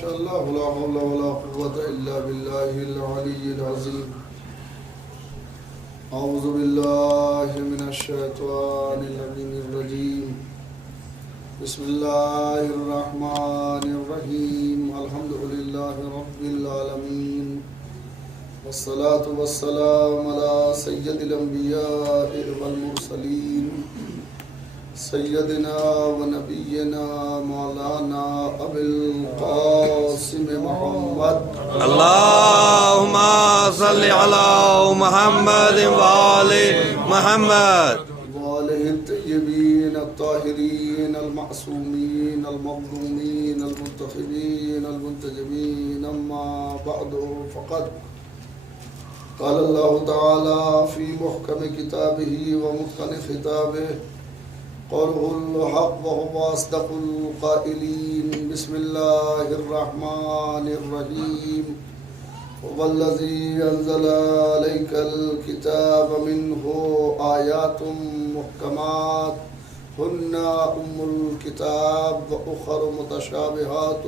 شاء الله لا حول ولا قوة إلا بالله العلي العظيم. أعوذ بالله من الشيطان الرجيم. بسم الله الرحمن الرحيم. الحمد لله رب العالمين، والصلاة والسلام على سيد الأنبياء والمرسلين سيدنا ونبينا مولانا أبي القاسم محمد. اللهم صل على محمد وآل محمد وآله الطيبين الطاهرين المعصومين المظلومين المنتخبين المنتجبين. أما بعد، فقد قال الله تعالى في محكم كتابه ومتقن خطابه: قوله الحق وهو أصدق القائلين. بسم الله الرحمن الرحيم. هو الذي أنزل عليك الكتاب منه آيات محكمات هن أم الكتاب وأخر متشابهات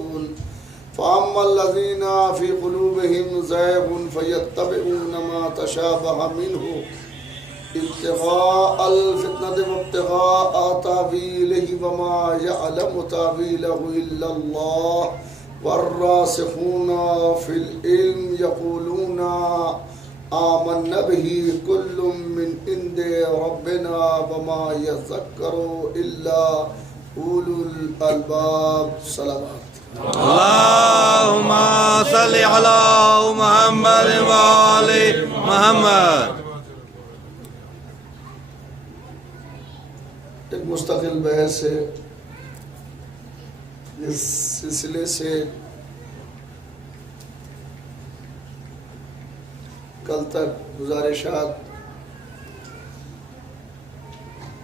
فأما الذين في قلوبهم زيغ فيتبعون ما تشابه منه ابتغاء الفتنة وابتغاء تأويله وما يعلم تأويله إلا الله والراسخون في العلم يقولون آمنا به كل من عند ربنا وما يذكر إلا أولو الألباب. صلوات. اللهم صل على محمد وآل محمد. ایک مستقل بحث ہے. اس سلسلے سے کل تک گزارشات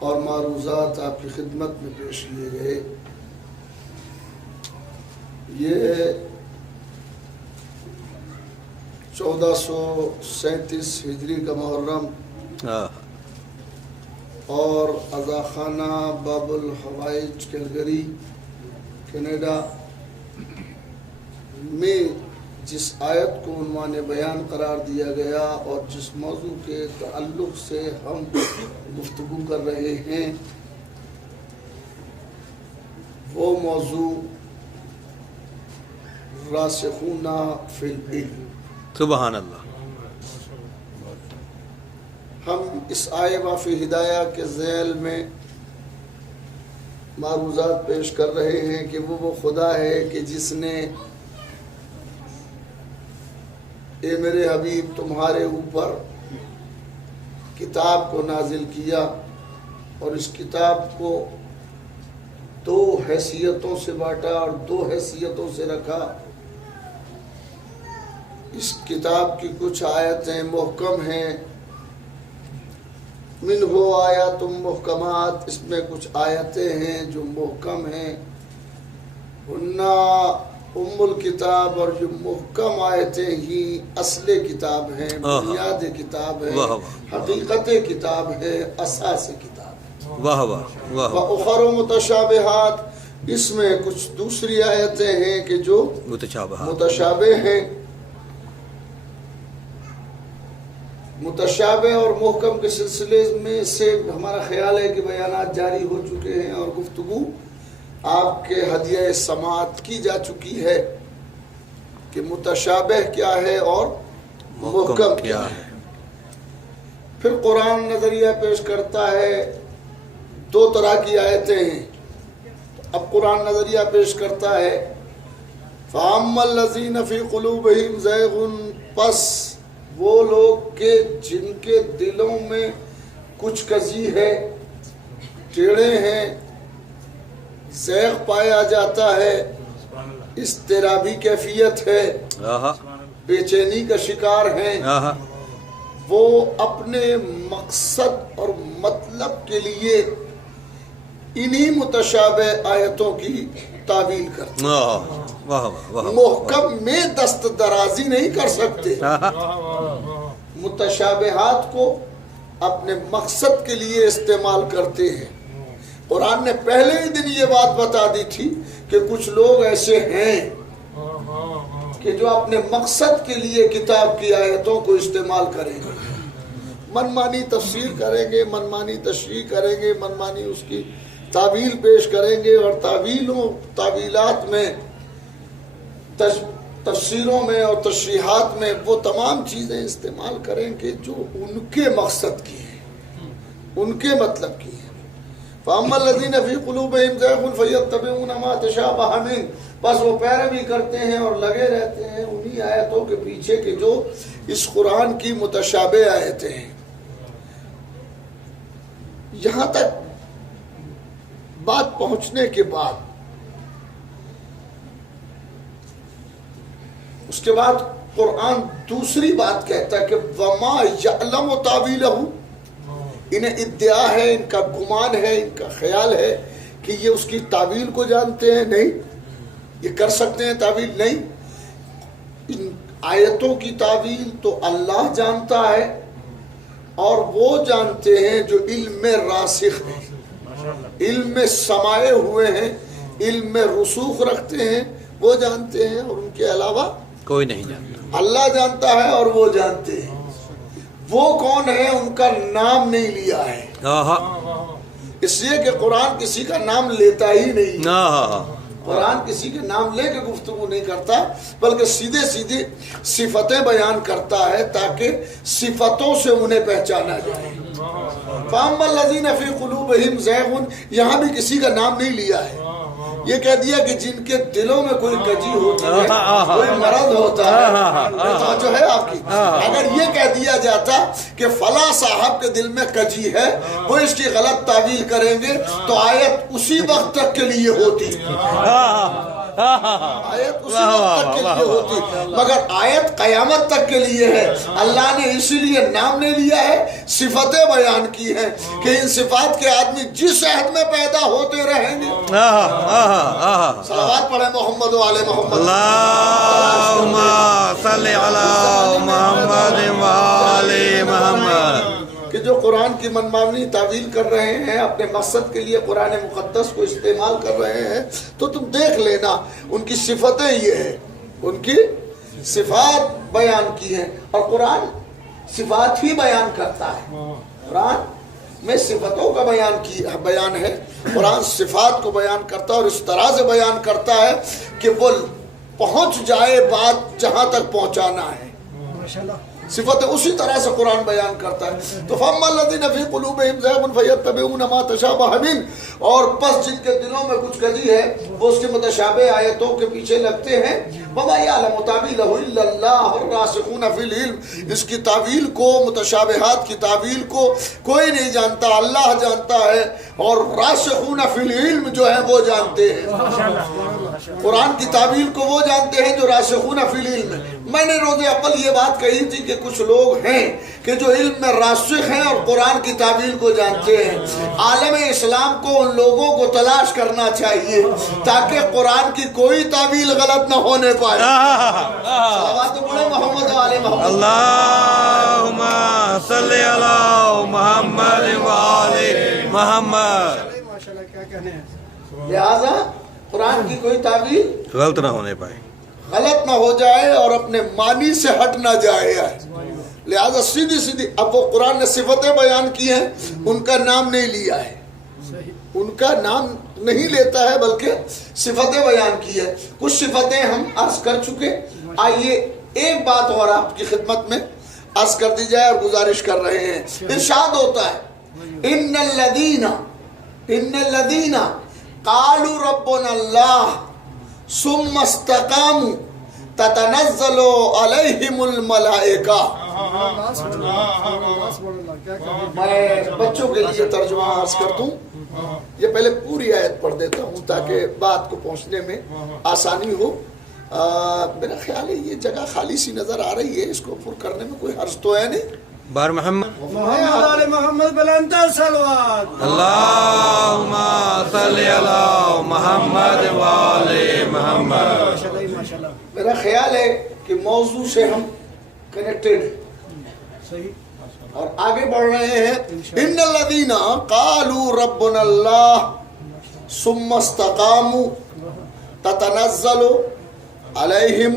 اور معروضات آپ کی خدمت میں پیش کیے گئے. یہ 1437 ہجری کا محرم اور عزاخانہ باب الحوائج کیلگری کینیڈا میں جس آیت کو عنوان بیان قرار دیا گیا اور جس موضوع کے تعلق سے ہم گفتگو کر رہے ہیں، وہ موضوع راسخون فی العلم. سبحان اللہ. ہم اس آیہ فی ہدایہ کے ذیل میں معروضات پیش کر رہے ہیں کہ وہ خدا ہے کہ جس نے اے میرے حبیب تمہارے اوپر کتاب کو نازل کیا اور اس کتاب کو دو حیثیتوں سے بانٹا اور دو حیثیتوں سے رکھا. اس کتاب کی کچھ آیتیں محکم ہیں، منہ آیات محکمات، اس میں کچھ آیتیں ہیں جو محکم ہیں. ہننا ام الکتاب، اور جو محکم آیتیں ہی اصل کتاب ہیں، بنیاد کتاب ہے، حقیقت کتاب ہے، اساس کتاب ہے. واہ واہ واہ. وَأُخَرُ مُتَشَابِهَاتٌ، اس میں کچھ دوسری آیتیں ہیں کہ جو متشابہ ہیں. متشابہ اور محکم کے سلسلے میں سے ہمارا خیال ہے کہ بیانات جاری ہو چکے ہیں اور گفتگو آپ کے ہدیہ سماعت کی جا چکی ہے کہ متشابہ کیا ہے اور محکم کیا ہے. پھر قرآن نظریہ پیش کرتا ہے. دو طرح کی آیتیں ہیں. اب قرآن نظریہ پیش کرتا ہے فَأَمَّا الَّذِينَ فِي قُلُوبِهِمْ زَيْغٌ، پس وہ لوگ کہ جن کے دلوں میں کچھ کزی ہے، ٹیڑے ہیں، زیغ پایا جاتا ہے، اضطرابی کیفیت ہے، بے چینی کا شکار ہیں، وہ اپنے مقصد اور مطلب کے لیے انہی متشابہ آیتوں کی تعویل کرتے ہیں. محکم میں دست درازی نہیں کر سکتے، متشابہات کو اپنے مقصد کے لیے استعمال کرتے ہیں. قرآن نے پہلے ہی دن یہ بات بتا دی تھی کہ کچھ لوگ ایسے ہیں کہ جو اپنے مقصد کے لیے کتاب کی آیتوں کو استعمال کریں گے، منمانی تفسیر کریں گے، منمانی تشریح کریں گے، منمانی اس کی تعویل پیش کریں گے، اور تعویلات میں، تفسیروں میں اور تشریحات میں وہ تمام چیزیں استعمال کریں کہ جو ان کے مقصد کی ہیں، ان کے مطلب کی ہیں۔ فَأَمَّا الَّذِينَ فِي قُلُوبِهِمْ زَيْغٌ فَيَتَّبِعُونَ مَا تَشَابَهَ مِنْهُ، بس وہ پیروی کرتے ہیں اور لگے رہتے ہیں انہی آیتوں کے پیچھے کہ جو اس قرآن کی متشابہ آیتیں ہیں۔ یہاں تک بات پہنچنے کے بعد اس کے بعد قرآن دوسری بات کہتا ہے کہ وَمَا يَعْلَمُ تَعْوِيلَهُ، انہیں ادعا ہے، ان کا گمان ہے، ان کا خیال ہے کہ یہ اس کی تعویل کو جانتے ہیں، نہیں یہ کر سکتے ہیں تعویل، نہیں۔ ان آیتوں کی تعویل تو اللہ جانتا ہے، اور وہ جانتے ہیں جو علم میں راسخ ہیں، علم میں سمائے ہوئے ہیں، علم میں رسوخ رکھتے ہیں، وہ جانتے ہیں، اور ان کے علاوہ کوئی نہیں جانتا۔ اللہ جانتا ہے اور وہ جانتے ہیں۔ وہ کون ہے؟ ان کا نام نہیں لیا ہے، اس لیے کہ قرآن کسی کا نام لیتا ہی نہیں، قرآن کسی کے نام لے کے گفتگو نہیں کرتا، بلکہ سیدھے سیدھے صفتیں بیان کرتا ہے تاکہ صفتوں سے انہیں پہچانا جائے۔ فَأَمَّا الَّذِينَ فِي قُلُوبِهِمْ زَيْغٌ، یہاں بھی کسی کا نام نہیں لیا ہے، یہ کہہ دیا کہ جن کے دلوں میں کوئی کجی ہوتی ہے، کوئی مرض ہوتا ہے، توجہ ہے آپ کی؟ اگر یہ کہہ دیا جاتا کہ فلاں صاحب کے دل میں کجی ہے، وہ اس کی غلط تعویل کریں گے، تو آیت اسی وقت تک کے لیے ہوتی، آیت اسی وقت تک کے لیے ہوتی، مگر آیت قیامت تک کے لیے ہے۔ اللہ نے اسی لیے نام نہیں لیا ہے، صفتیں بیان کی ہیں کہ ان صفات کے آدمی جس عہد میں پیدا ہوتے رہیں گے۔ صلوات پڑھیں محمد و آل محمد، اللہم صلی علی محمد و آل محمد۔ کہ جو قرآن کی منمانی تعویل کر رہے ہیں، اپنے مقصد کے لیے قرآن مقدس کو استعمال کر رہے ہیں، تو تم دیکھ لینا ان کی صفتیں یہ ہیں، ان کی صفات بیان کی ہیں، اور قرآن صفات ہی بیان کرتا ہے، قرآن میں صفتوں کا بیان ہے، قرآن صفات کو بیان کرتا ہے، اور اس طرح سے بیان کرتا ہے کہ وہ پہنچ جائے بات جہاں تک پہنچانا ہے، صفت اسی طرح سے قرآن بیان کرتا ہے۔ تو فَأَمَّا الَّذِينَ فِي قُلُوبِهِمْ زَيْغٌ فَيَتَّبِعُونَ مَا تَشَابَهَ مِنْهُ، اور پس جن کے دلوں میں کچھ کجی ہے وہ اس کے متشابہ آیتوں کے پیچھے لگتے ہیں۔ وَمَا يَعْلَمُ تَعْوِيلَهُ إِلَّا اللَّهُ الرَّاسِخُونَ فِي الْعِلْمِ، اس کی تعویل کو، متشابہات کی تعویل کو کوئی نہیں جانتا، اللہ جانتا ہے، اور راسخون فی العلم جو ہے وہ جانتے ہیں، قرآن کی تعویل کو وہ جانتے ہیں جو راسخون فی العلم۔ میں نے روز اول یہ بات کہی تھی کہ کچھ لوگ ہیں کہ جو علم میں راسخ ہیں اور قرآن کی تعویل کو جانتے ہیں۔ عالم اسلام کو ان لوگوں کو تلاش کرنا چاہیے تاکہ قرآن کی کوئی تعویل غلط نہ ہونے پائے۔ صلوات پڑھیں محمد و آل محمد، اللہم صلی علی محمد و آل محمد۔ لہذا قرآن کی کوئی تعویل غلط نہ ہونے پائے، غلط نہ ہو جائے اور اپنے معنی سے ہٹ نہ جائے۔ لہذا سیدھی اب وہ قرآن نے صفتیں بیان کی ہیں، ان کا نام نہیں لیا ہے، ان کا نام نہیں لیتا ہے بلکہ صفتیں بیان کی ہے۔ کچھ صفتیں ہم عرض کر چکے، آئیے ایک بات اور آپ کی خدمت میں عرض کر دی جائے اور گزارش کر رہے ہیں۔ ارشاد ہوتا ہے ان الذین قالوا ربنا اللہ ثم استقاموا تتنزل علیہم الملائکہ۔ میں بچوں کے لیے ترجمہ عرض کر دوں، یہ پہلے پوری آیت پڑھ دیتا ہوں تاکہ بات کو پہنچنے میں آسانی ہو۔ میرا خیال ہے یہ جگہ خالی سی نظر آ رہی ہے، اس کو پر کرنے میں کوئی حرج تو ہے نہیں۔ بار محمد محمد علی محمد بلندر صلوات، اللہم صلی علی محمد و آل محمد۔ میرا خیال ہے کہ موضوع سے ہم کنیکٹڈ صحیح اور آگے بڑھ رہے ہیں۔ ان الذین قالوا ربنا اللہ ثم استقاموا تتنزل علیہم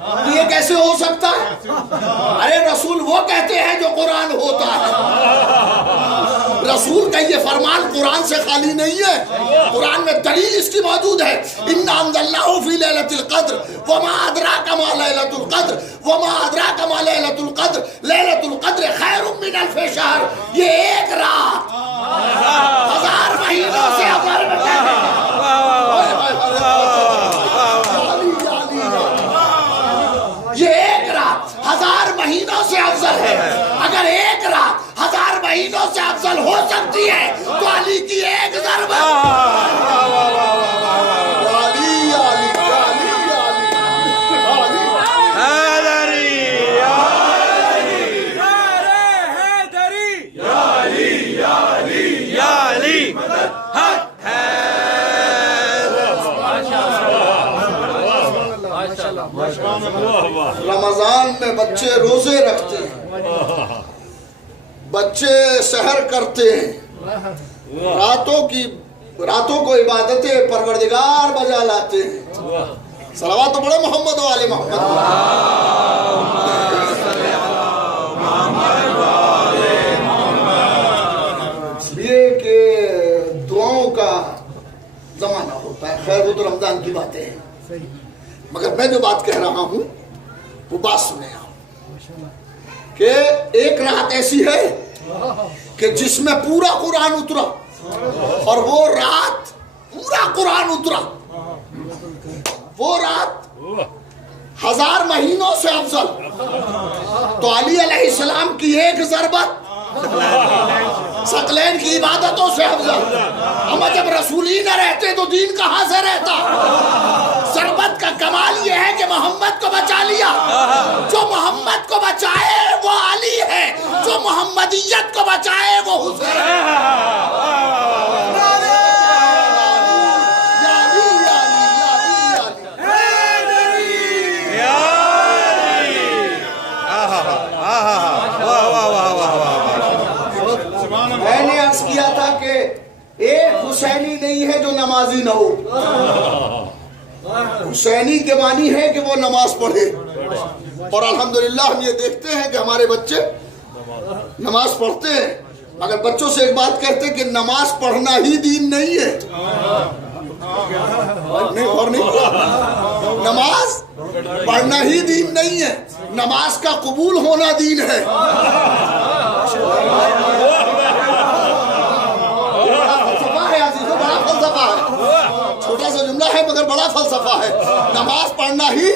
تو یہ کیسے ہو سکتا ہے؟ ارے رسول وہ کہتے ہیں جو قرآن ہوتا ہے، رسول کا یہ فرمان قرآن سے خالی نہیں ہے، قرآن میں دلیل اس کی موجود ہے۔ اِنَّا أَنزَلْنَاهُ فِي لَيْلَةِ الْقَدْرِ وَمَا أَدْرَاكَ مَا لَيْلَةُ الْقَدْرِ وَمَا أَدْرَاكَ مَا لَيْلَةُ الْقَدْرِ لَيْلَةُ الْقَدْرِ خَيْرٌ مِّنَ أَلْفِ شَهْرٍ، یہ ایک رات 1000 مہینوں سے افضل ہے۔ یہ ایک رات 1000 مہینوں سے افضل ہے۔ اگر ایک رات 1000 مہینوں سے افضل ہو سکتی ہے تو علی کی ایک ضربت رمضان میں بچے روزے رکھتے ہیں، بچے سحر کرتے ہیں، راتوں کو عبادت پروردگار بجا لاتے ہیں۔ صلوات پڑھو محمد و آل محمد۔ یہ کہ دعاؤں کا زمانہ ہوتا ہے، خیر وہ تو رمضان کی باتیں ہیں، مگر میں جو بات کہہ رہا ہوں وہ بات سنیں آپ کہ ایک رات ایسی ہے کہ جس میں پورا قرآن اترا، اور وہ رات پورا قرآن اترا، وہ رات 1000 مہینوں سے افضل، تو علی علیہ السلام کی ایک ضربت ثقلین کی عبادتوں سے افضل۔ اما جب رسول ہی نہ رہتے تو دین کہاں سے رہتا؟ ضربت کا کمال یہ ہے کہ محمد کو بچا لیا، جو محمد کو بچائے وہ علی ہے، جو محمدیت کو بچائے وہ حسین ہے۔ میں نے عرض کیا تھا کہ ایک حسینی نہیں ہے جو نمازی نہ ہو، حسینی کے معنی ہے کہ وہ نماز پڑھے، اور الحمدللہ ہم یہ دیکھتے ہیں کہ ہمارے بچے نماز پڑھتے ہیں، مگر بچوں سے ایک بات کہتے ہیں کہ نماز پڑھنا ہی دین نہیں ہے، نماز پڑھنا ہی دین نہیں ہے، نماز کا قبول ہونا دین ہے۔ چھوٹا سا جملہ ہے مگر بڑا فلسفہ ہے، نماز پڑھنا ہی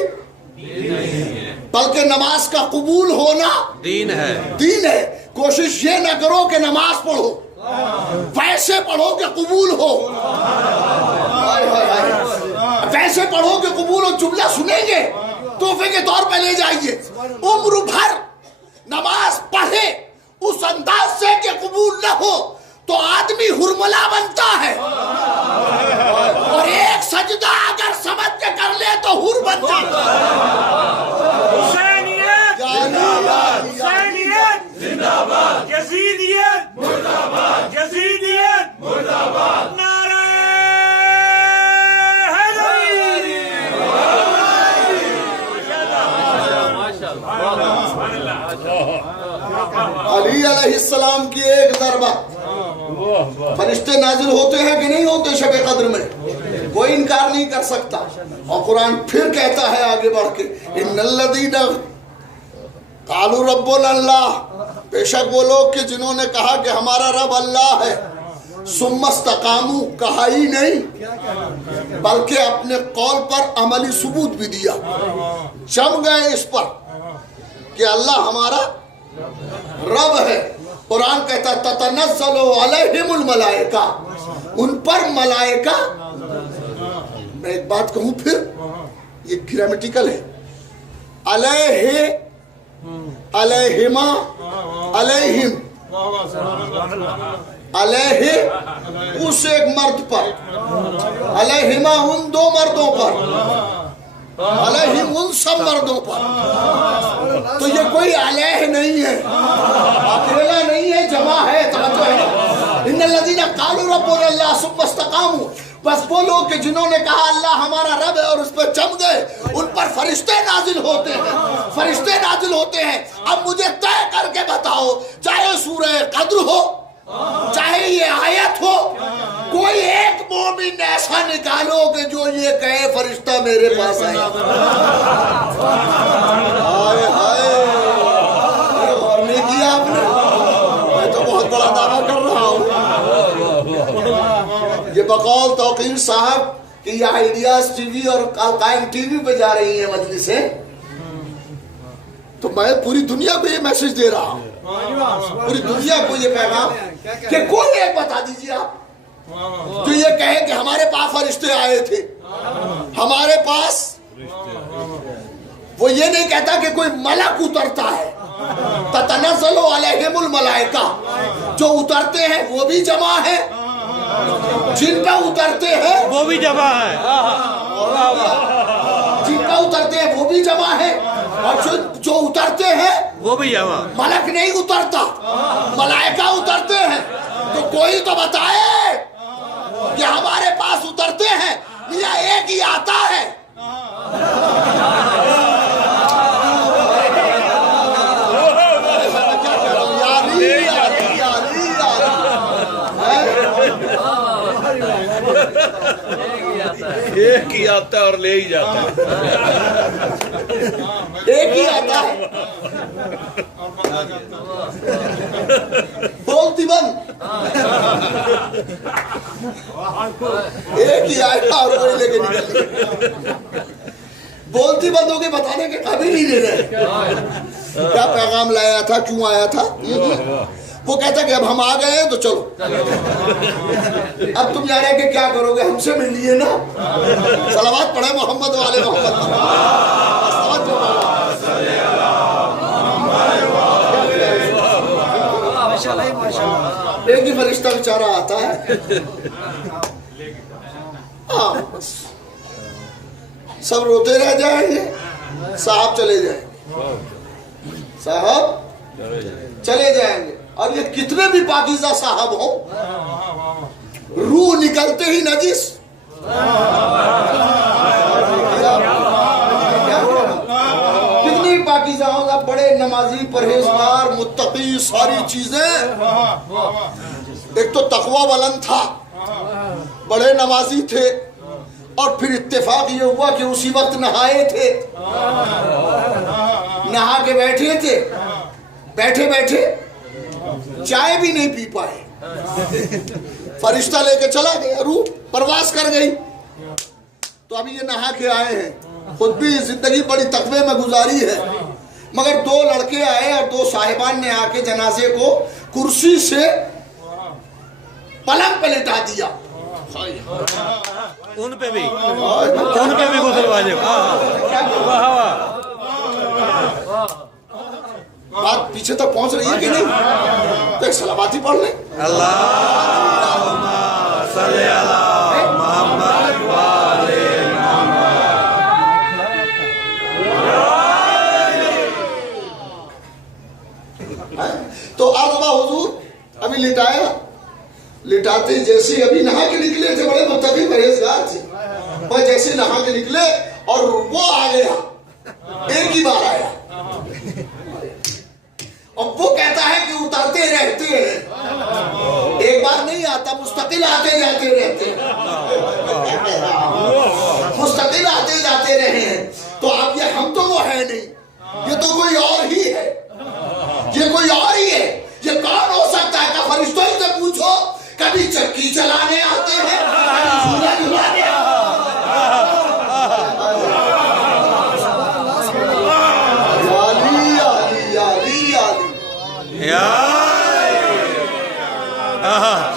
بلکہ نماز کا قبول ہونا دین ہے، دین ہے۔ کوشش یہ نہ کرو کہ نماز پڑھو، ویسے پڑھو کہ قبول ہو، ویسے پڑھو کہ قبول ہو۔ جملہ سنیں گے تحفے کے طور پہ لے جائیے، عمر بھر نماز پڑھے اس انداز سے کہ قبول نہ ہو تو آدمی ہرملا بنتا ہے، اور ایک سجدہ اگر سمجھ کے کر لے تو ہر بن جاتا ہے۔ حسینیت حسینیت زندہ باد، یزیدیت مردہ باد، یزیدیت مردہ باد، نعرہ حیدری۔ علی علیہ السلام کی ایک ضربہ، فرشتے نازل ہوتے ہیں کہ نہیں ہوتے شب قدر میں، کوئی انکار نہیں کر سکتا، اور قرآن پھر کہتا ہے آگے بڑھ کے ان الذین قالوا ربنا اللہ، بے شک وہ لوگ کہ جنہوں نے کہا کہ ہمارا رب اللہ ہے، ثم استقاموا، کہا ہی نہیں بلکہ اپنے قول پر عملی ثبوت بھی دیا، جم گئے اس پر کہ اللہ ہمارا رب ہے۔ قرآن کہتا تتنزل علیہم الملائکہ، ان پر ملائکہ، میں ایک بات کہوں پھر یہ گرامیٹیکل ہے، علیہ، علیہما، علیہم، علیہ اس ایک مرد پر، علیہما ان دو مردوں پر، علیہم ان سب مردوں پر، تو یہ کوئی علیہ نہیں ہے، اکیلا نہیں ہے، جمع ہے، توجہ ہے۔ ان الذین قالوا ربنا اللہ ثم استقاموا، بس وہ لوگ کہ جنہوں نے کہا اللہ ہمارا رب ہے اور اس پر جم گئے، ان پر فرشتے نازل ہوتے ہیں، فرشتے نازل ہوتے ہیں۔ اب مجھے طے کر کے بتاؤ، چاہے سورہ قدر ہو، چاہے یہ آیت ہو، کوئی ایک مومن ایسا نکالو کہ جو یہ کہے فرشتہ میرے پاس آیا۔ ہائے ہائے، غور نہیں کیا آپ نے؟ میں تو بہت بڑا دعویٰ کر رہا ہوں۔ یہ بقول توقیر صاحب کہ یہ آئیڈیاز ٹی وی اور القائم ٹی وی پہ جا رہی ہیں مجلسیں، تو میں پوری دنیا کو یہ میسج دے رہا ہوں، پوری دنیا کو یہ پیغام کہ کوئی ایک بتا دیجیے آپ جو یہ کہے کہ ہمارے پاس فرشتے آئے تھے، ہمارے پاس۔ وہ یہ نہیں کہتا کہ کوئی ملک اترتا ہے، تتنزل علیہم الملائکہ، جو اترتے ہیں وہ بھی جمع ہے، جن پہ اترتے ہیں وہ بھی جمع ہے، جن پہ اترتے ہیں وہ بھی جمع ہے، اور جو اترتے ہیں وہ بھی جمع۔ ملک نہیں اترتا، ملائکہ اترتے ہیں۔ تو کوئی تو بتائے کہ ہمارے پاس اترتے ہیں یا ایک ہی آتا ہے؟ ایک ہی آتا ہے اور لے ہی جاتا ہے، ایک ہی آتا ہے، بولتی بند، ایک ہی آئے گا اور وہی لے کے نکل گیا۔ بولتی بند ہو کے بتانے کے قابل ہی نہیں رہے کیا پیغام لایا تھا، کیوں آیا تھا۔ وہ کہتا کہ اب ہم آ گئے ہیں تو چلو، اب تم جانے کہ کیا کرو گے، ہم سے مل لیے نا۔ صلوات پڑھے محمد والے محمد۔ ایک ہی فرشتہ بیچارہ آتا ہے، ہاں بس سب روتے رہ جائیں گے، صاحب چلے جائیں گے، صاحب چلے جائیں گے۔ اور یہ کتنے بھی پاکیزہ صاحب ہوں، روح نکلتے ہی نجس۔ کتنی پاکیزہ ہوں، اب بڑے نمازی، پرہیزگار، متقی، ساری چیزیں، ایک تو تقوی بلند تھا، بڑے نمازی تھے، اور پھر اتفاق یہ ہوا کہ اسی وقت نہائے تھے، نہا کے بیٹھے تھے، بیٹھے بیٹھے چائے بھی نہیں پی پائے، فرشتہ لے کے چلا گیا، روح پرواز کر گئی۔ تو ابھی یہ نہا کے آئے ہیں، خود بھی زندگی بڑی تقوی میں گزاری ہے، مگر دو لڑکے آئے اور دو صاحبان نے آ کے جنازے کو کرسی سے پلنگ پہ لٹا دیا۔ ان پہ بھی غسل واجب۔ بات پیچھے تک پہنچ رہی ہے کہ نہیں؟ تو ایک صلوات ہی پڑھ لیں۔ اللہم صلی علی محمد وآلِ محمد۔ تو آدھا حضور ابھی لٹایا، لٹاتے جیسے ابھی نہا کے نکلے تھے، بڑے متقی پرہیزگار تھے، پر جیسے نہا کے نکلے اور وہ آ گیا، ایک ہی بار آیا، اور وہ کہتا ہے کہ اترتے رہتے ہیں، ایک بار نہیں آتا، مستقل آتے جاتے رہتے ہیں، مستقل آتے جاتے رہے ہیں۔ تو اب یہ ہم تو وہ ہے نہیں، یہ تو کوئی اور ہی ہے، یہ کوئی اور ہی ہے۔ یہ کون ہو سکتا ہے؟ کہ فرشتوں سے پوچھو، کبھی چکی چلانے آتے ہیں، کبھی جھولا جھلانے آتے ہیں۔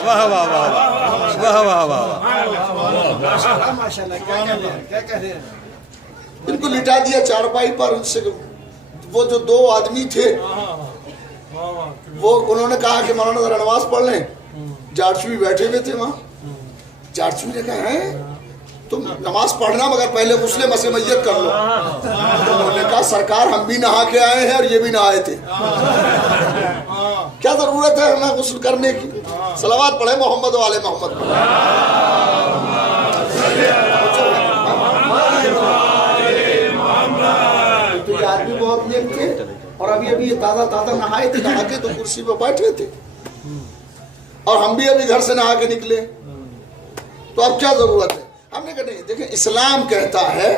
واہ واہ واہ واہ واہ واہ۔ ماشاءاللہ، کیا کہہ رہے ہیں؟ ان کو لٹا دیا چارپائی پر، ان سے وہ جو دو آدمی تھے وہ انہوں نے کہا کہ مولانا ذرا نماز پڑھ لیں۔ جارچوی بیٹھے ہوئے تھے وہاں، جارچوی نے کہا ہے تم نماز پڑھنا مگر پہلے غسل مس میت کر لو۔ انہوں نے کہا سرکار ہم بھی نہا کے آئے ہیں اور یہ بھی نہائے تھے، کیا ضرورت ہے ہمیں غسل کرنے کی؟ صلوات پڑھے محمد والے محمد۔ تو یہ آدمی بہت نیک تھے اور ابھی ابھی تازہ نہائے تھے, نہا کے تو کرسی پہ بیٹھے تھے اور ہم بھی ابھی گھر سے نہا کے نکلے, تو اب کیا ضرورت ہے؟ ہم نے کہا نہیں, دیکھیں اسلام کہتا ہے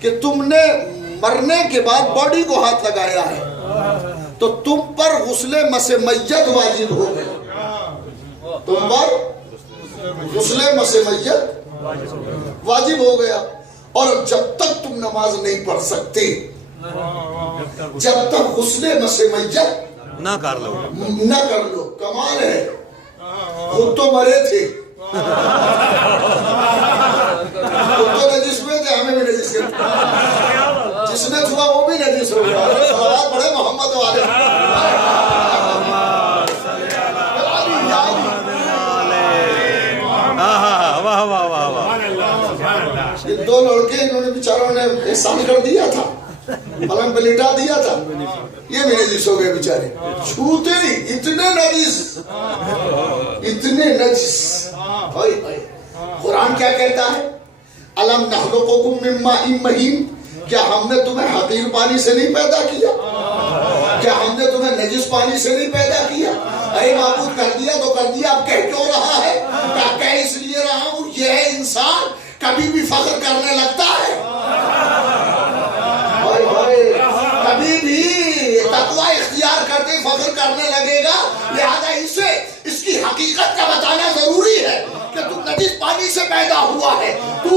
کہ تم نے مرنے کے بعد باڈی کو ہاتھ لگایا ہے تو تم پر غسل مس میت واجب ہو گیا, تم پر غسل مس میت واجب ہو گیا. اور جب تک تم نماز نہیں پڑھ سکتے, جب تک غسل مس میت نہ کر لو. کمال ہے, خود تو مرے تھے, خود تو نجس میں تھے, ہمیں بھی نجس کرتے, جس نے چھوا وہ بھی نجس ہو گیا. صلوات پڑھے محمد والے. واہ واہ واہ واہ. یہ دو لڑکے انہوں نے بیچاروں نے احسان کر دیا تھا, پلنگ پہ لٹا دیا تھا, یہ بھی نجس ہو گئے بیچارے, چھوتے نہیں, اتنے نجس. قرآن کیا کہتا ہے؟ الم نخلقکم من ماء مہین, کیا ہم نے تمہیں حقیر پانی سے نہیں پیدا کیا؟ کیا ہم نے تمہیں نجس پانی سے نہیں پیدا کیا؟ اے معبود کر دیا تو کر دیا, اب کہہ کیوں رہا ہے؟ کیا کہہ اس لیے رہا ہوں یہ ہے انسان کبھی بھی فخر کرنے لگتا ہے, کبھی بھی تقوی اختیار کرتے فخر کرنے لگے گا. لہذا اسے اس کی حقیقت کا بتانا ضروری ہے کہ تو نجس پانی سے پیدا ہوا ہے, تو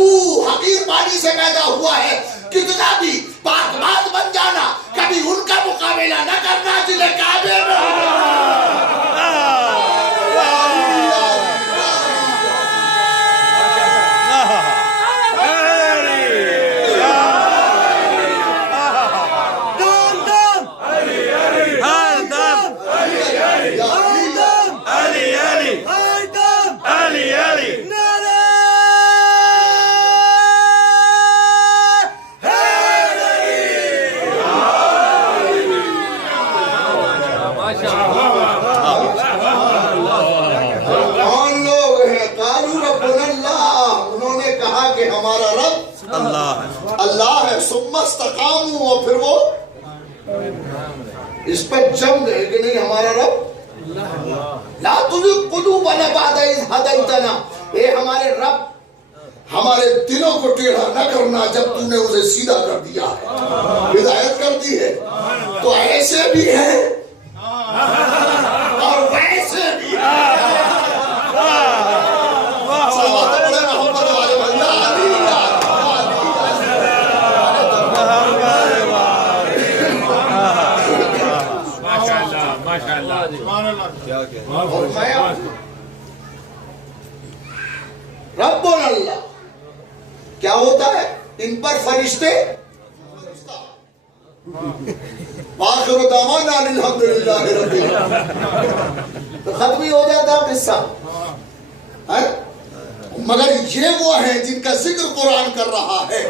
حقیر پانی سے پیدا ہوا ہے. کتنا بھی بات بن جانا, کبھی ان کا مقابلہ نہ کرنا جنہیں کعبے میں اللہ ہے, ثم استقاموا, اور پھر وہ اس پر جم گئے کہ نہیں ہمارا رب. لا تزغ قلوبنا بعد إذ هديتنا, اے ہمارے رب ہمارے دلوں کو ٹیڑھا نہ کرنا جب تو نے اسے سیدھا کر دیا ہے, ہدایت کر دی ہے. تو ایسے بھی ہے اور ویسے بھی ہے. رب اللہ کیا ہوتا ہے؟ ان پر فرشتے. آخر دعوانا الحمدللہ رب العالمین, تو ختم ہی ہو جاتا قصہ. مگر یہ وہ ہیں جن کا ذکر قرآن کر رہا ہے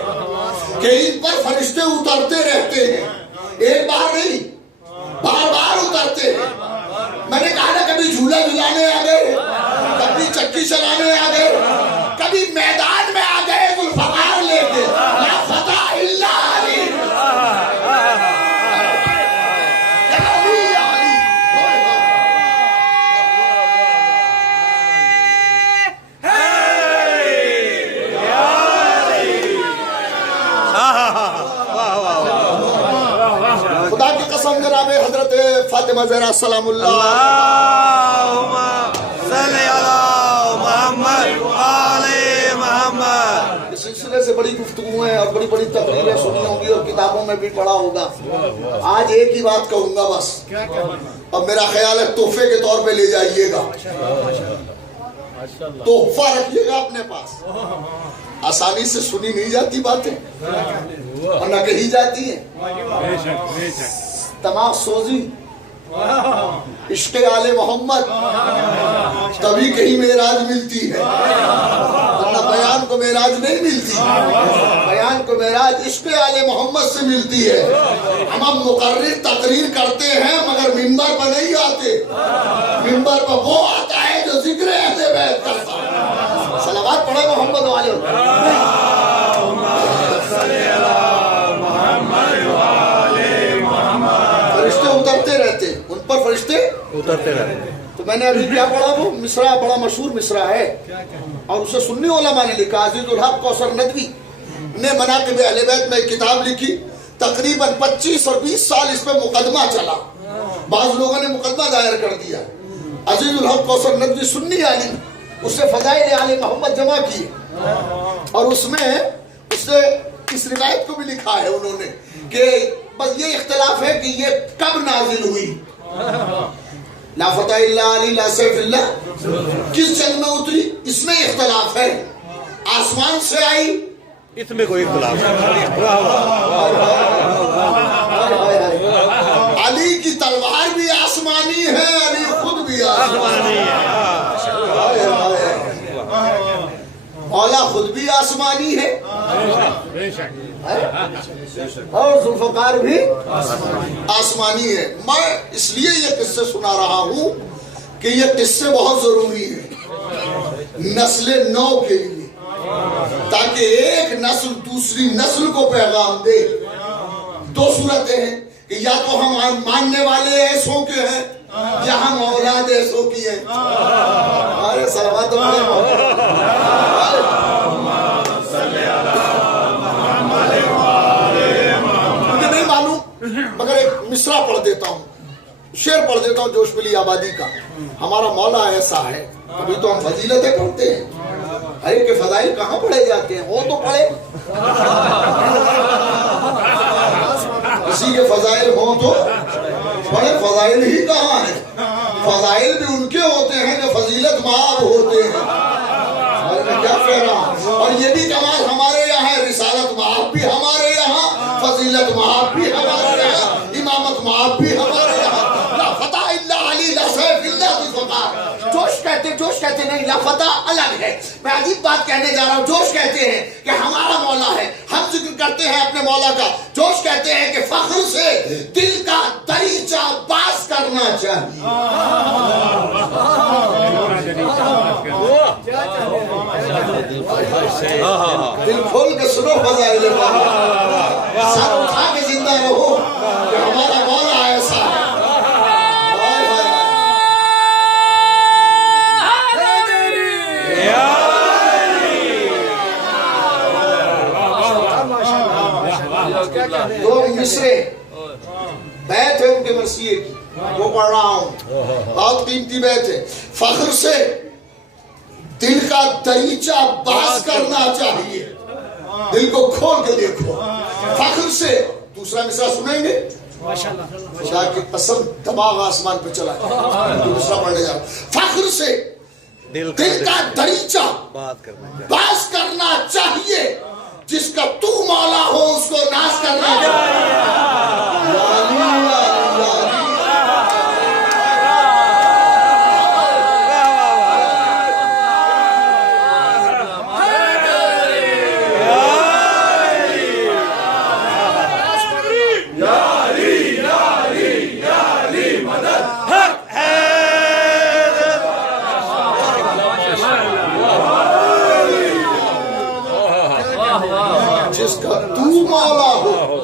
کہ ان پر فرشتے اترتے رہتے ہیں, ایک بار نہیں بار بار اترتے ہیں. میں نے کہا نا کبھی جھولا جھلانے آ گئے, کبھی چکی چلانے آ گئے, کبھی میدان میں آ گئے ذوالفقار لے کے, لا فتح الا علی. خدا کی قسم جناب حضرت فاطمہ زہرا سلام اللہ اللہم صلی علی محمد آل محمد. اس سلسلے سے بڑی گفتگویں اور بڑی بڑی تقریریں سنی ہوں گی اور کتابوں میں بھی پڑھا ہوگا. آج ایک ہی بات کہوں گا بس, اور میرا خیال ہے تحفے کے طور پہ لے جائیے گا, تحفہ رکھیے گا اپنے پاس. آسانی سے سنی نہیں جاتی باتیں اور نہ کہی جاتی ہیں. دماغ سوزی عشق آل محمد تبھی کہیں معراج ملتی ہے, ورنہ بیان کو معراج نہیں ملتی. بیان کو معراج عشق آل محمد سے ملتی ہے. ہم مقرر تقریر کرتے ہیں مگر منبر پر نہیں آتے, ممبر پر وہ آتا ہے جو ذکر اہل بیت کرتا ہے. صلوات پڑھے محمد والے فرشتے اترتے رہتے ہیں، ان پر فرشتے اترتے رہتے. تو میں نے ابھی کیا پڑھا، وہ مصرع بڑا مشہور مصرع ہے اور اسے سنی علماء نے لکھا. عزیز الحق کوثر ندوی نے مناقب اہل بیت میں ایک کتاب لکھی، تقریباً 25 اور 20 سال اس پہ مقدمہ چلا، بعض لوگوں نے مقدمہ دائر کر دیا. عزیز الحق کوثر ندوی سنی عالم، اس سے فضائل آل محمد جمع کیے اور اس میں اس نے اس روایت کو بھی لکھا ہے انہوں نے کہ بس یہ اختلاف ہے کہ یہ کب نازل ہوئی. لا فتح الا علی لا سیف اللہ کس جنگ میں اتری، اس میں اختلاف ہے. آسمان سے آئی، اس میں کوئی اختلاف نہیں. واہ واہ. علی کی تلوار بھی آسمانی ہے، علی خود بھی آسمانی ہے، مولا خود بھی آسمانی ہے اور ذوالفقار بھی آسمانی ہے. میں اس لیے یہ قصے سنا رہا ہوں کہ یہ قصے بہت ضروری ہیں نسل نو کے لیے، تاکہ ایک نسل دوسری نسل کو پیغام دے. دو صورتیں ہیں کہ یا تو ہم ماننے والے ایسوں کے ہیں یا ہم اولاد ایسوں کی ہیں. ارے صلوات مجھے نہیں معلوم مگر ایک مصرع پڑھ دیتا ہوں، شعر پڑھ دیتا ہوں جوش ملی آبادی کا. ہمارا مولا ایسا ہے، ابھی تو ہم فضیلتیں پڑھتے ہیں، ارے کہ فضائل کہاں پڑھے جاتے ہیں، وہ تو پڑھے. کسی کے فضائل ہوں تو بڑے، فضائل ہی کہاں ہیں. فضائل بھی ان کے ہوتے ہیں جو فضیلت مآب ہوتے ہیں. اور میں کیا کہہ رہا ہوں، اور یہ بھی کمال ہمارے یہاں ہے، رسالت مآب بھی ہمارے یہاں، فضیلت مآب بھی ہمارے یہاں، امامت مآب بھی ہمارے یہاں. لا فتح الا علی لا سیف الا ذوالفقار. جوش کہتے نہیں، لا فتح الگ ہے. میں عجیب بات کہنے جا رہا ہوں. جوش کہتے ہیں کہ ہمارا مولا ہے، ہم ذکر کرتے ہیں اپنے مولا کا. جوش کہتے ہیں کہ فخر سے دل کا دریچہ باز کرنا چاہیے. دل کھول کے سنو فضائل اللہ، سر اٹھا کے زندہ رہو کہ ہمارا مولا ایسا ہے. دو مصرے بیت ہے ان کے مرثیے کی، وہ پڑھ رہا ہوں، بہت قیمتی بیت ہے. فخر سے دل کا دریچہ باز کرنا چاہیے، دل کو کھول کے دیکھو. فخر سے دوسرا مصرع سنیں گے، خدا کی قسم دماغ آسمان پہ چلا ہے. دوسرا پڑھنے جا رہا ہوں. فخر سے دل کا دریچہ باز کرنا چاہیے، جس کا تو مولا ہو اس کو ناز کرنا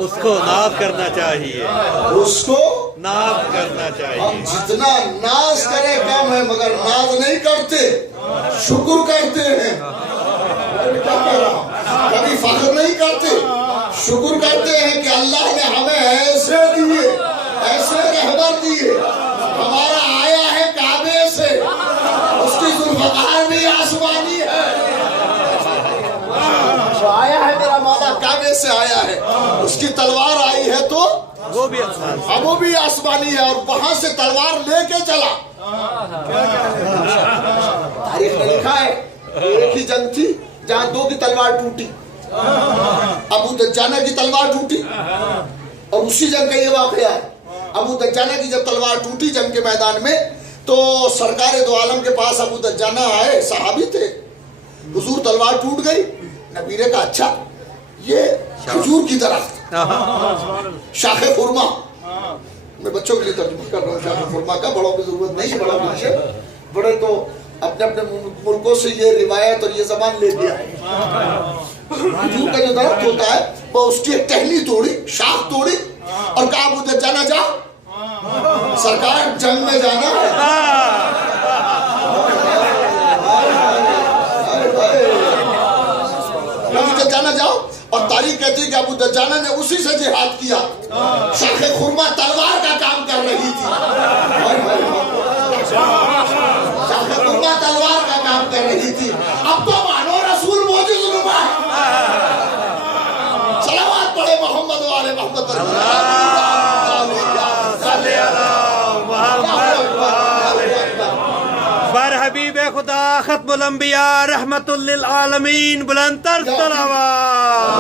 اس کو ناز کرنا چاہیے، اس کو ناز کرنا چاہیے. ہم جتنا ناز کرے کم ہے، مگر ناز نہیں کرتے، شکر کرتے ہیں. کبھی فخر نہیں کرتے، شکر کرتے ہیں کہ اللہ نے ہمیں ایسے دیے، ایسے رہبر دیے. ہمارا آیا ہے کعبے سے، اس کی ذوالفقار بھی آسمانی ہے. آیا ہے میرا مولا کعبے سے آیا ہے، اس کی تلوار آئی ہے تو وہ بھی آسمان، اب وہ بھی آسمانی ہے، اور وہاں سے تلوار لے کے چلا. تاریخ میں لکھا ہے ایک ہی جنگ تھی جہاں دو کی تلوار ٹوٹی. ابو دجانہ کی تلوار ٹوٹی، اور اسی جنگ کا یہ واقعہ ہے. ابو دجانہ کی جب تلوار ٹوٹی جنگ کے میدان میں، تو سرکار دو عالم کے پاس ابو دجانہ آئے، صحابی تھے. حضور تلوار ٹوٹ گئی. نبی نے کہا اچھا، یہ کھجور کی درخت، شاخ خرما، میں بچوں کے لیے ترجمہ کر رہا ہوں. شاخ خرما کا بڑوں کی ضرورت نہیں ہے، بڑوں کی بڑے تو اپنے اپنے ملکوں سے یہ روایت اور یہ زبان لے کے آئے. کھجور کا جو درخت ہوتا ہے وہ اس کی ایک ٹہنی توڑی, شاخ توڑی اور کہا ابو دجانہ جاؤ, سرکار جنگ میں جانا ہے. ابو دجانہ جاؤ, اور تاریخ کہتی ہے کہ ابو دجانہ نے اسی سے جہاد کیا. شاخ خرما تلوار کا کام کر رہی تھی. شاخ خرما تلوار کا کام کر رہی تھی. اب تو مانو رسول موجود نما ہے. صلوات پڑھے محمد والے محمد بر حبیب خدا ختم الانبیاء رحمت للعالمین بلند تر صلوات.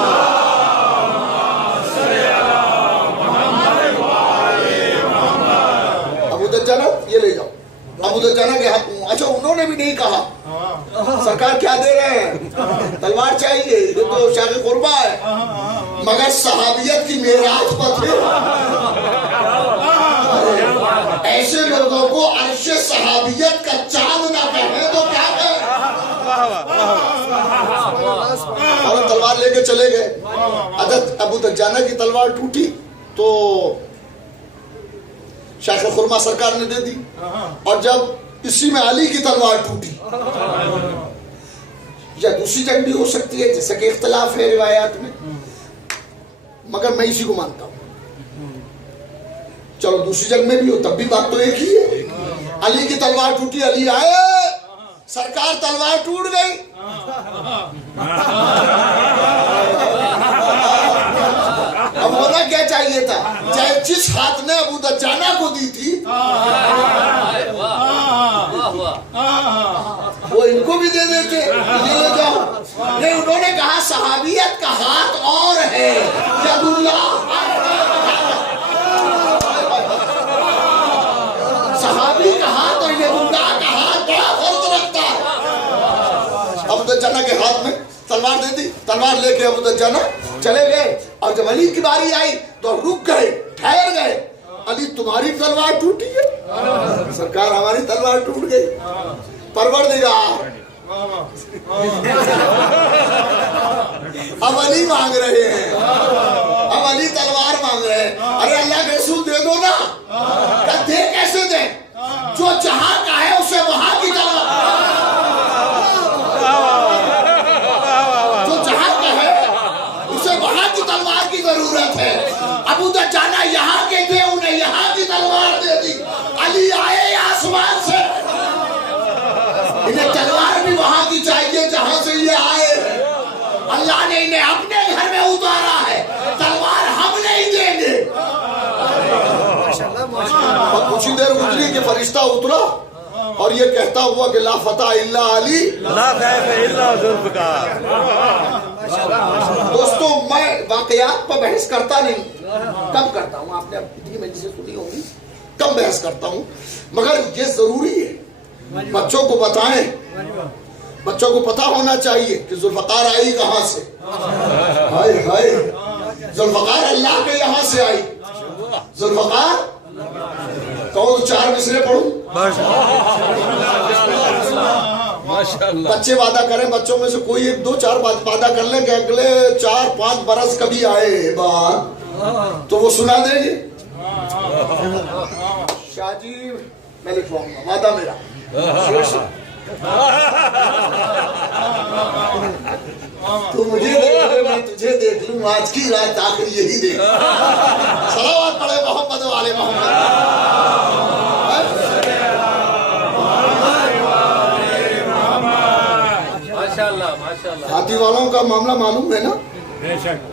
ابو دجانہ یہ لے جاؤ. ابو دجانہ کے ہاتھ. اچھا انہوں نے بھی نہیں کہا سرکار کیا دے رہے ہیں, تلوار چاہیے, یہ تو شاخ خرما ہے. مگر صحابیت کی معراج پر تھے. ایسے لوگوں کو عرش صحابیت کا چاند نہ کہیں تو کیا کہیں. اور تلوار لے کے چلے گئے. حضرت ابو دجانہ کی تلوار ٹوٹی تو شاخ خرما سرکار نے دے دی, اور جب اسی میں علی کی تلوار ٹوٹی. یا دوسری جنگ بھی ہو سکتی ہے جیسا کہ اختلاف ہے روایات میں, مگر میں اسی کو مانتا ہوں. چلو دوسری جنگ میں بھی ہو تب بھی بات تو ایک ہی ہے. علی کی تلوار ٹوٹی, علی آئے, سرکار تلوار ٹوٹ گئی. اب ہونا کیا چاہیے تھا, چاہے جس ہاتھ نے ابو دجانہ کو دی تھی وہ ان کو بھی دے دیتے, یہ لے جاؤ. نہیں, انہوں نے کہا صحابیت کا ہاتھ اور ہے, ید اللہ. صحابی کا ہاتھ اور ید اللہ کا ہاتھ بڑا فرق رکھتا ہے. ابو دجانہ کے ہاتھ میں تلوار دے دی. تلوار لے کے ابو دجانہ چلے گئے, اور جب علی کی باری آئی تو رک گئے, ٹھہر گئے. علی تمہاری تلوار ٹوٹی ہے, سرکار ہماری تلوار ٹوٹ گئی. پروردگار اب علی مانگ رہے ہیں, اب علی تلوار مانگ رہے ہیں. ارے اللہ کے رسول دے دو نا. کہ دے کیسے دیں, جو جہاں کا ہے اسے وہاں کی تلوار, جو جہاں کا ہے اسے وہاں کی تلوار کی ضرورت ہے. ابو دجانہ یہاں کے تھے, انہیں یہاں کی تلوار دے دی. علی آئے آسمان سے, انہیں تلوار بھی وہاں کی چاہیے جہاں سے یہ آئے. اللہ نے انہیں اپنے گھر میں اتارا ہے, تلوار ہم نہیں دیں گے. اور کچھ ہی دیر گزری کہ فرشتہ اترا اور یہ کہتا ہوا کہ لا فتح الا علی لا خیف الا ذوالفقار. دوستو میں واقعات پر بحث کرتا نہیں, کم کرتا ہوں. آپ نے اتنی مجلسیں سنی ہوگی, کم بحث کرتا ہوں. مگر یہ ضروری ہے بچوں کو بتائیں, بچوں کو پتا ہونا چاہیے کہ ذوالفقار آئی کہاں سے. ہائے ہائے, ذوالفقار اللہ کے یہاں سے آئی. ذوالفقار کون, چار مصرے پڑھوں. بچے وعدہ کریں, بچوں میں سے کوئی ایک دو چار وعدہ کر لیں کہ اگلے 4-5 برس کبھی آئے بات تو وہ سنا دیں گے. شاہ جی میں لکھواؤں گا, وعدہ میرا. تو مجھے دیکھ لے, میں تجھے دیکھ لوں, آج کی رات آخر یہی دیکھ. صلوات پڑھے محمد والے محمد. ہاتھی والوں کا معاملہ معلوم ہے نا,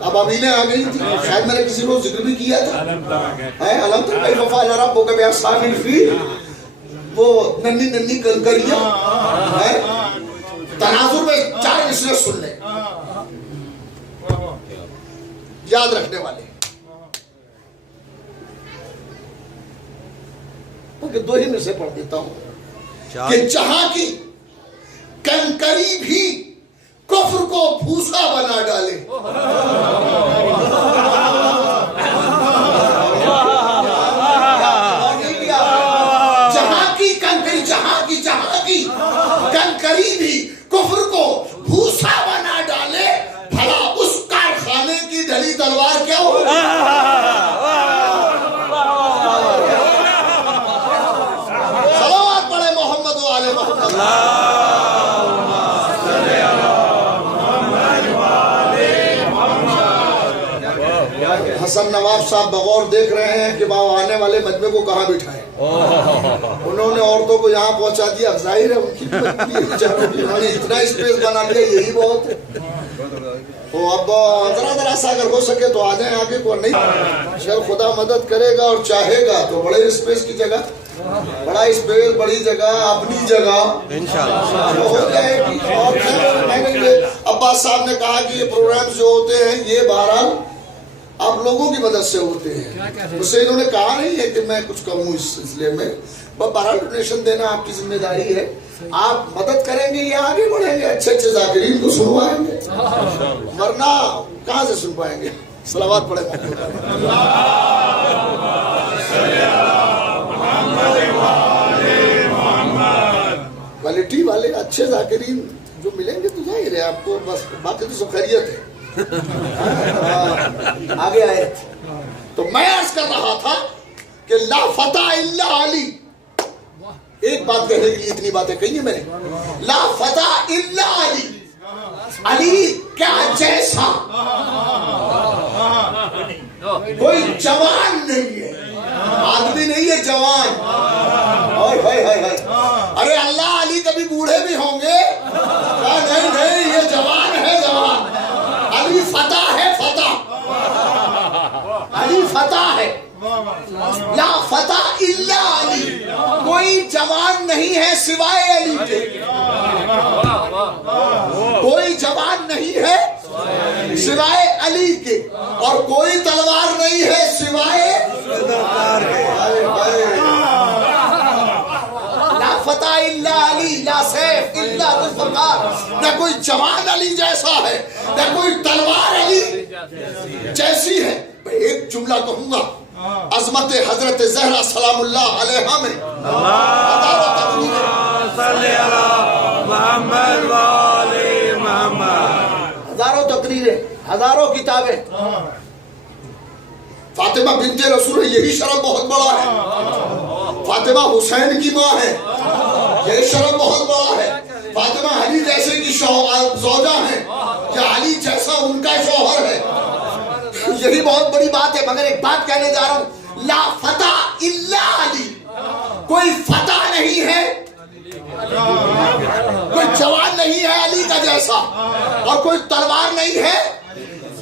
اب ابیلیں آ گئی تھی, شاید میں نے کسی کو ذکر بھی کیا تھا. علم تک کیف فعل ربک باصحاب الفیل, وہ ننھی ننھی کنکریاں. تناظر میں 4 مصرے سن لیں, یاد رکھنے والے. دو ہی مصرے پڑھ دیتا ہوں کہ جہاں کی کنکری بھی کفر کو بھوسا بنا ڈالے, جہاں کی کنکری, جہاں کی حسن نواب صاحب بغور دیکھ رہے ہیں کہ بابا آنے والے مجمع کو کہاں بٹھائیں. انہوں نے عورتوں کو یہاں پہنچا دیا. اب ظاہر ہے ان کی انہوں نے اتنا اسپیس بنا لیا, یہی بہت ہے. تو اب ذرا سا اگر ہو سکے تو آ جائیں آگے کو. نہیں اگر خدا مدد کرے گا اور چاہے گا تو بڑے اسپیس کی جگہ, بڑا اسپیس, بڑی جگہ, اپنی جگہ انشاءاللہ ہو جائے گی. اور میں نے عباس صاحب نے کہا کہ یہ پروگرام جو ہوتے ہیں یہ بہرحال آپ لوگوں کی مدد سے ہوتے ہیں. اس سے انہوں نے کہا نہیں ہے کہ میں کچھ کہوں اس سلسلے میں. بہرحال ڈونیشن دینا آپ کی ذمہ داری ہے. آپ مدد کریں گے یا آگے بڑھیں گے, اچھے اچھے ذاکرین کو سنوائیں گے, ورنہ کہاں سے سن پائیں گے. صلوات پڑھیں. کوالٹی والے اچھے ذاکرین جو ملیں گے تو ظاہر ہے آپ کو, بس باقی تو سب خیریت ہے. آگے آئے تو میں عرض کر رہا تھا کہ لا فتح الا علی. ایک بات کہنے کے لیے اتنی باتیں کہی ہیں میں نے. لا فتح الا علی, علی کیا جیسا کوئی جوان نہیں ہے, آدمی نہیں ہے, جوان. ارے اللہ علی کبھی بوڑھے بھی ہوں گے, نہیں یہ جوان ہے, جوان. علی فتح ہے, فتح, علی فتح ہے. لا فتح الا علی, کوئی جوان نہیں ہے سوائے علی کے. کوئی جوان نہیں ہے سوائے علی کے, اور کوئی تلوار نہیں ہے سوائے لا فتح الا علی, لا سیف الا ذوالفقار. نہ کوئی جوان علی جیسا ہے, نہ کوئی تلوار علی جیسی ہے. میں ایک جملہ کہوں گا, عظمت حضرت زہرا سلام اللہ علیہا میں ہزاروں تقریریں, ہزاروں کتابیں. فاطمہ بنت رسول, یہی شرف بہت بڑا ہے. فاطمہ حسین کی ماں ہے, یہی شرف بہت بڑا ہے. فاطمہ علی جیسے کی زوجہ ہے, یا علی جیسا ان کا شوہر ہے, یہی بہت بڑی بات ہے. مگر ایک بات کہنے جا رہا ہوں, لا فتح الا علی, کوئی فتح نہیں ہے, کوئی جوان نہیں ہے علی کا جیسا, اور کوئی تلوار نہیں ہے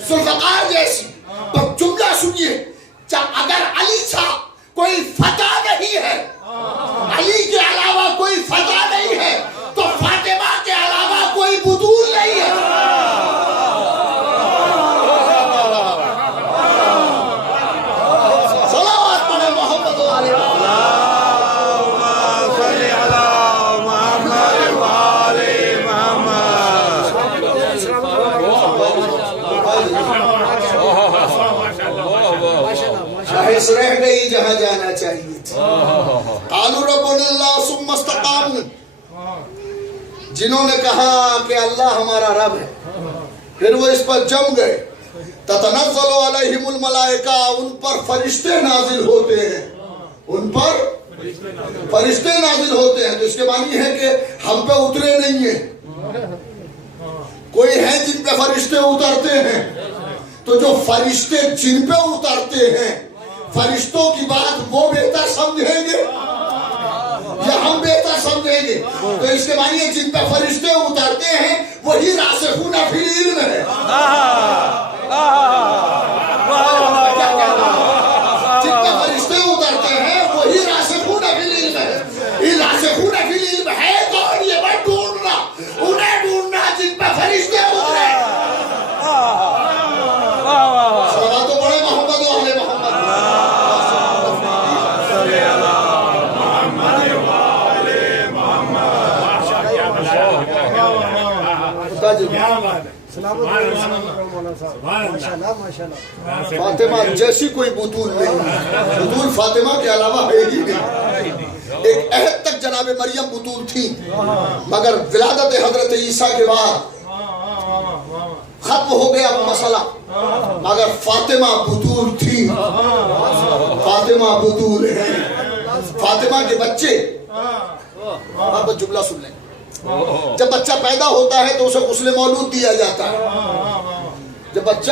ذوالفقار جیسی. تو جملہ سنیے, اگر علی تھا کوئی فتح نہیں ہے, علی کے علاوہ کوئی فتح نہیں ہے, تو فاطمہ کے علاوہ کوئی بطول نہیں ہے. رہ گئی جہاں جانا چاہیے تھی. قالوا ربنا اللہ ثم استقاموا, جنہوں نے کہا کہ اللہ ہمارا رب ہے, پھر وہ اس پر جم گئے. تتنزل علیہم الملائکہ, ان پر فرشتے نازل ہوتے ہیں, ان پر فرشتے نازل ہوتے ہیں. تو اس کے معنی ہے کہ ہم پہ اترے نہیں ہیں, کوئی ہیں جن پہ فرشتے اترتے ہیں. تو جو فرشتے جن پہ اترتے ہیں, فرشتوں کی بات وہ بہتر سمجھیں گے یا ہم بہتر سمجھیں گے؟ تو اس کے معنی ہے جن پہ فرشتے اترتے ہیں وہی راسخون فی العلم ہے. جن پہ فرشتے اترتے ہیں وہی راسخون فی العلم ہے. یہ راسخون فی العلم ہے کون؟ یہ میں ڈھونڈنا, انہیں ڈھونڈنا جن پہ فرشتے اترے. فاطمہ جیسی کوئی بطول نہیں, بطول فاطمہ کے علاوہ ہے ہی نہیں. ایک عہد تک جناب مریم بطول تھی, مگر ولادت حضرت عیسیٰ کے بعد ختم ہو گیا وہ مسئلہ, مگر فاطمہ بطول تھی. فاطمہ بطول ہے. فاطمہ کے بچے, آپ جملہ سن لیں, جب بچہ پیدا ہوتا ہے تو اسے غسل مولود دیا جاتا ہے. جب بچہ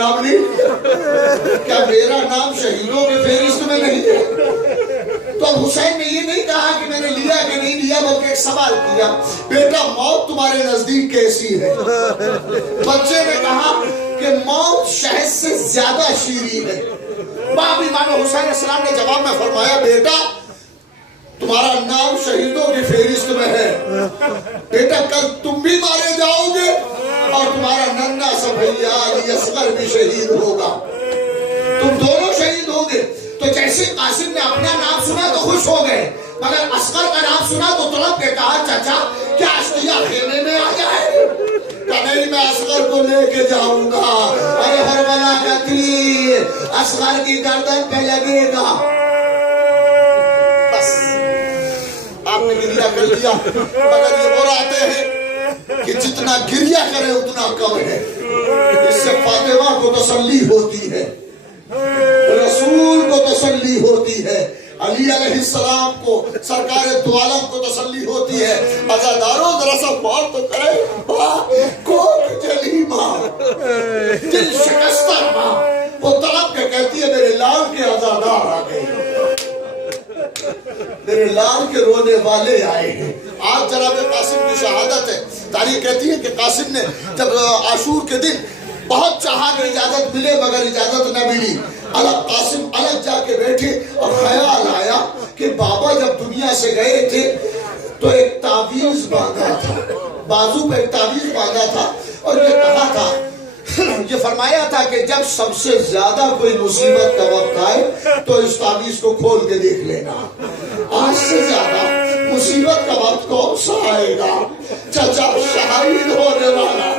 نام نہیں لیا؟ کیا میرا نام شہیدوں کی فہرست میں نہیں ہے؟ تو اب حسین نے یہ نہیں کہا کہ میں نے لیا کہ نہیں لیا، بلکہ ایک سوال کیا، بیٹا موت تمہارے نزدیک کیسی ہے؟ بچے نے کہا کہ موت شہد سے زیادہ شیریں ہے۔ باپ امام حسین علیہ السلام نے جواب میں فرمایا، بیٹا تمہارا نام شہیدوں کی فہرست میں ہے، بیٹا کل تم بھی مارے جاؤ گے اور تمہارا ننھا سا بھیا علی اصغر بھی شہید ہوگا، تم دونوں شہید ہوگے۔ تو جیسے قاسم نے اپنا نام سنا تو خوش ہو گئے، مگر اصغر کا نام سنا تو طلب کے کہا، چچا کیا اشتیا خیمے میں آ جائے؟ کہ نہیں، میں اصغر کو لے کے جاؤں گا، ارے ہربلا کا تیر اصغر کی گردن پہ لگے گا۔ بس آپ نے گریہ کر لیا، مگر یہ براتے ہیں کہ جتنا گریہ کرے اتنا کم ہے۔ اس سے فاطمہ کو تسلی ہوتی ہے، رسول کو تسلی ہوتی ہے، علی علیہ السلام کو، سرکار دو عالم کو تسلی ہوتی ہے۔ عزاداروں ذرا سا غور تو کرے، کوک جلی ماں، دل شکستہ ماں، وہ طلب کے کہتی ہے میرے لال کے عزادار آ گئے، میرے لال کے رونے والے آئے ہیں۔ آج جناب قاسم کی شہادت ہے۔ تاریخ کہتی ہے کہ قاسم نے جب عاشور کے دن بہت چاہا کہ اجازت ملے، مگر اجازت نہ ملی۔ الگ قاسم الگ جا کے بیٹھے اور خیال آیا کہ بابا جب دنیا سے گئے تھے تو ایک تعویذ باندھا تھا، بازو پہ ایک تعویذ باندھا تھا، اور یہ کہا تھا، یہ فرمایا تھا کہ جب سب سے زیادہ کوئی مصیبت کا وقت آئے تو اس تعویذ کو کھول کے دیکھ لینا۔ آج سے زیادہ مصیبت کا وقت کون سا آئے گا؟ چچا شہید ہونے والا،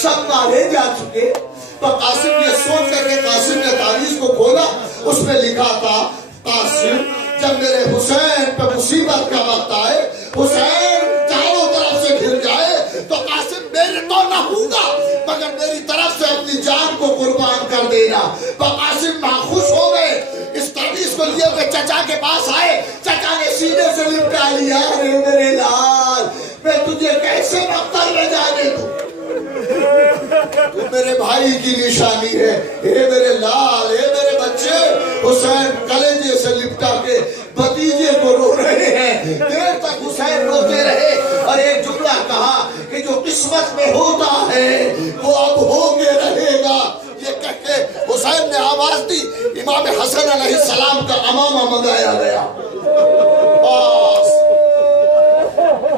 سب مارے جا چکے۔ تو قاسم یہ سوچ کر کے قاسم نے تعویذ کو کھولا، اس میں لکھا تھا، قاسم جب میرے حسین پہ مصیبت کا وقت آئے، حسین چاروں طرف سے گھر جائے تو قاسم میرے تو نہ ہوں گا مگر میری طرف سے اپنی جان کو قربان کر دینا۔ تو قاسم خوش ہو گئے، اس تعویذ کو لیے ہوئے چچا کے پاس آئے، چچا نے سینے سے لپٹا لیا، رے میرے لال میں تجھے کیسے مقتل میں جانے دوں، تو میرے بھائی کی نشانی ہے، اے میرے لال، اے میرے بچے۔ حسین کلیجے سے لپٹا کے بھتیجے کو رو رہے ہیں، دیر تک حسین روتے رہے اور ایک جملہ کہا کہ جو قسمت میں ہوتا ہے وہ اب ہو کے رہے گا۔ یہ کہہ کے حسین نے آواز دی، امام حسن علیہ السلام کا امامہ منگایا گیا۔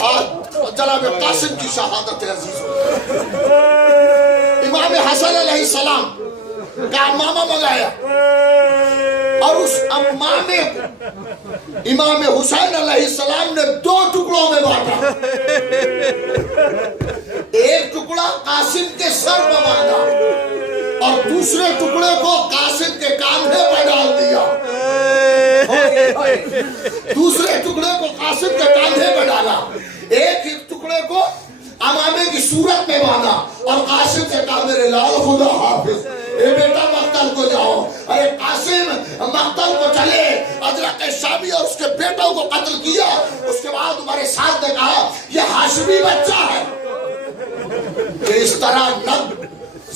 آج جناب قاسم کی شہادت ہے عزیزوں، امام حسن علیہ السلام کا امامہ منگایا اور اس امامے کو امام حسین علیہ السلام نے دو ٹکڑوں میں بانٹا۔ ایک ٹکڑا قاسم کے سر پر باندھا اور دوسرے ٹکڑے کو قاسم کے کاندھے پر ڈال دیا۔ دوسرے ٹکڑے کو قاسم کے کاندھے پر ڈالا، ایک ٹکڑے کو امامے کی صورت میں باندھا اور قاسم سے کہا میرے لال خدا حافظ، اے بیٹا مقتل کو جاؤ۔ ارے قاسم مقتل کو چلے، ازرق شامی اور اس کے بیٹوں کو قتل کیا۔ اس کے بعد ہمارے ساتھ نے کہا یہ ہاشمی بچہ ہے، کہ اس طرح نہ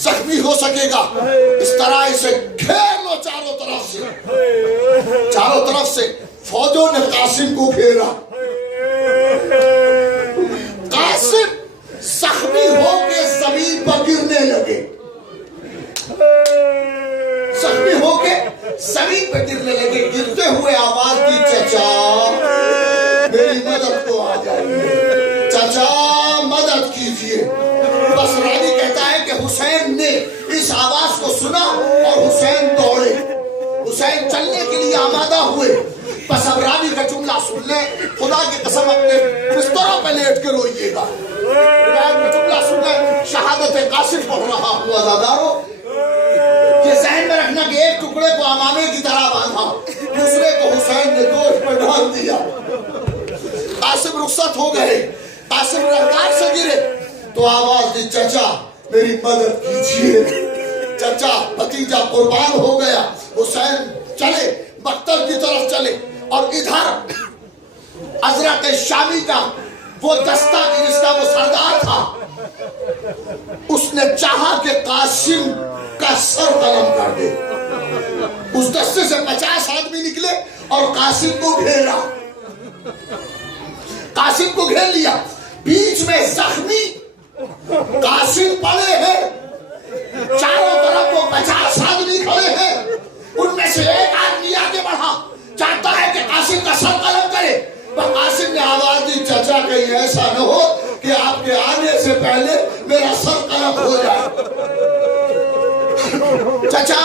زخمی ہو سکے گا، اس طرح اسے گھیر لو چاروں طرف سے۔ چاروں طرف سے فوجوں نے قاسم کو گھیرا، قاسم زخمی ہو کے زمین پر گرنے لگے، زخمی ہو کے زمین پر گرنے لگے، گرتے ہوئے آواز دی چچا میری مدد کو آ جائیے، چچا مدد کیجئے۔ بس راوی کہتا ہے کہ حسین نے اس آواز کو سنا اور حسین دوڑے، حسین چلنے کے لیے آمادہ ہوئے۔ بس اب راوی کا جملہ سن لیں، خدا کی قسم اپنے بستروں پہ لیٹ کے روئیے گا۔ روایت کا جملہ سن لیں، شہادت قاسم پڑھ رہا ہوں عزاداروں، یہ ذہن میں رکھنا کہ ایک ٹکڑے کو امامے کی طرح باندھا، دوسرے کو حسین نے دوش پر ڈال دیا۔ قاسم رخصت ہو گئے، قاسم رفتار سے گرے تو آواز دی چچا میری مدد کیجئے۔ چچا بھتیجا قربان ہو گیا، حسین چلے مقتل کی طرف چلے، اور ادھر ازرق شامی کا وہ دستہ جس کا وہ سردار تھا اس نے چاہا کہ قاسم کا سر قلم کر دے. اس دستے سے 50 آدمی نکلے اور قاسم کو گھیرا. قاسم کو گھیر لیا. بیچ میں زخمی قاسم پڑے ہیں, چاروں طرف وہ 50 آدمی کھڑے ہیں. ان میں سے ایک آدمی آگے بڑھا, چاہتا ہے کہ قاسم کا سر قلم کرے. پر قاسم نے آواز دی, چچا کہیں ایسا نہ ہو کہ آپ کے آنے سے پہلے میرا سر قلم ہو جائے. چچا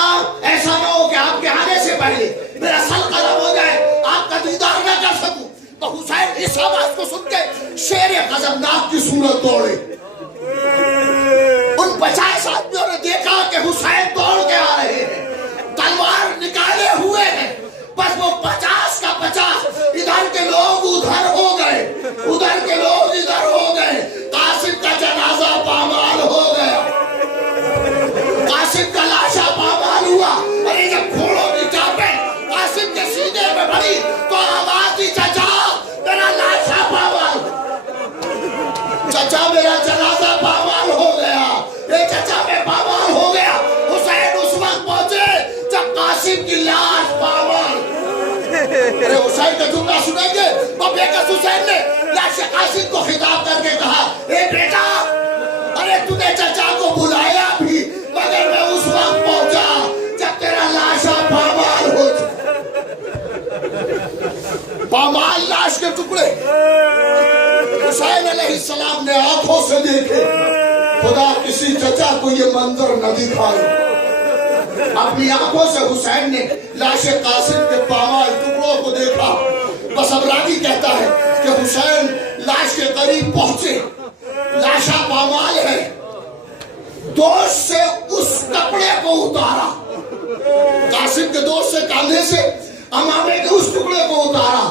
ایسا نہ ہو کہ آپ کے آنے سے پہلے میرا سر قلم ہو جائے, آپ کا دیدار نہ کر سکوں. تو حسین اس آواز کو سن کے شیر غضبناک کی صورت دوڑے. ان 50 آدمیوں نے دیکھا کہ حسین دوڑ کے آ رہے ہیں, تلوار نکالے ہوئے ہیں. بس وہ 50 کا 50, ادھر کے لوگ ادھر ہو گئے, ادھر کے لوگ ادھر ہو گئے. قاسم کا جنازہ پامال ہو گیا, قاسم کا لاشا پامال ہوا. ارے جب گھوڑوں کی چاپیں قاسم کے سینے پہ پڑی تو آواز دی, چچا میرا لاشا پامال, چچا میرا جنازہ پامال ہو گیا, اے چچا میں پامال ہو گیا. حسین اس وقت پہنچے جب قاسم کی لاش پامال. ارے حسین کا جملہ سنیں گے. تو بیکس حسین نے لاش قاسم کو خطاب کر کے کہا, اے بیٹا, ارے تو نے چچا کو بلایا بھی, مگر میں اس وقت پہنچا جب تیرا لاشا پامال ہو چکا. پامال لاش کے ٹکڑے حسین علیہ السلام نے آنکھوں سے دیکھے. خدا کسی چچا کو یہ منظر نہ دکھائے. اپنی آنکھوں سے حسین نے لاش قاسم کے پامال ٹکڑوں کو دیکھا. بس اب راوی کہتا ہے کہ حسین لاش کے قریب پہنچے, لاشا پامال ہے. دوست سے اس کپڑے کو اتارا, قاسم کے دوست سے کاندھے سے امامے کے اس ٹکڑے کو اتارا.